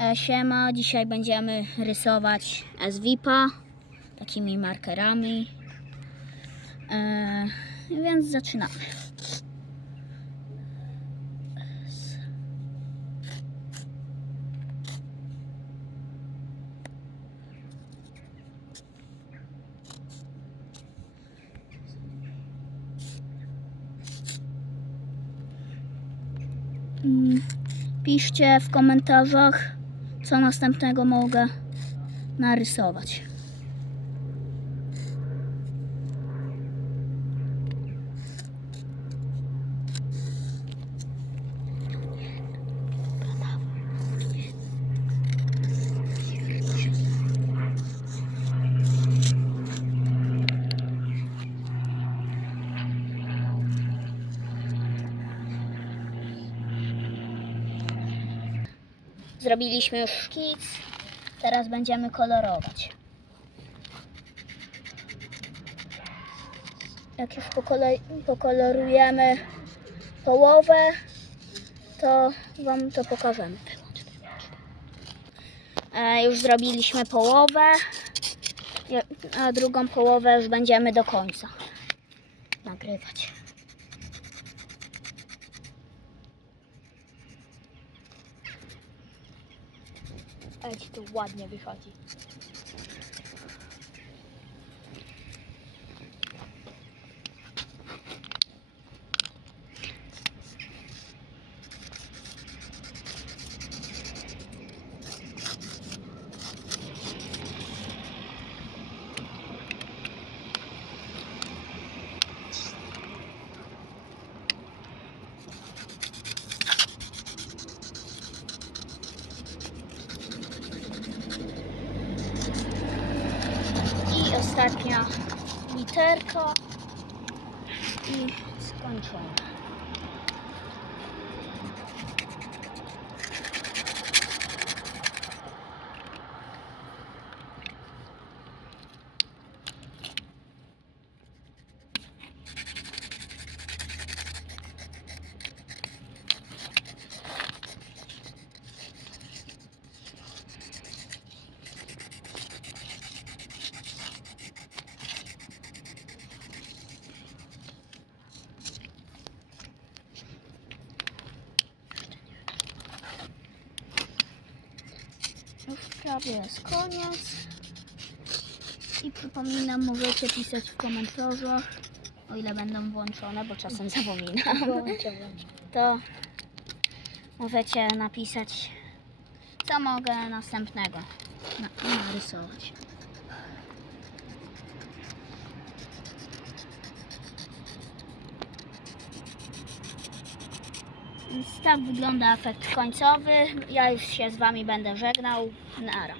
E, Siema, dzisiaj będziemy rysować SVIPa takimi markerami. E, więc zaczynamy. Mm, Piszcie w komentarzach, co następnego mogę narysować. Zrobiliśmy już szkic, teraz będziemy kolorować. Jak już pokolorujemy połowę, to Wam to pokażemy. E, już zrobiliśmy połowę, a drugą połowę już będziemy do końca nagrywać. Ale ci to ładnie wychodzi. I ostatnia literka i skończone. Już prawie jest koniec. I przypominam, możecie pisać w komentarzach, o ile będą włączone, bo czasem zapominam. Włączę, włączę. To możecie napisać, co mogę następnego na- narysować. Więc tak wygląda efekt końcowy. Ja już się z Wami będę żegnał. Nara.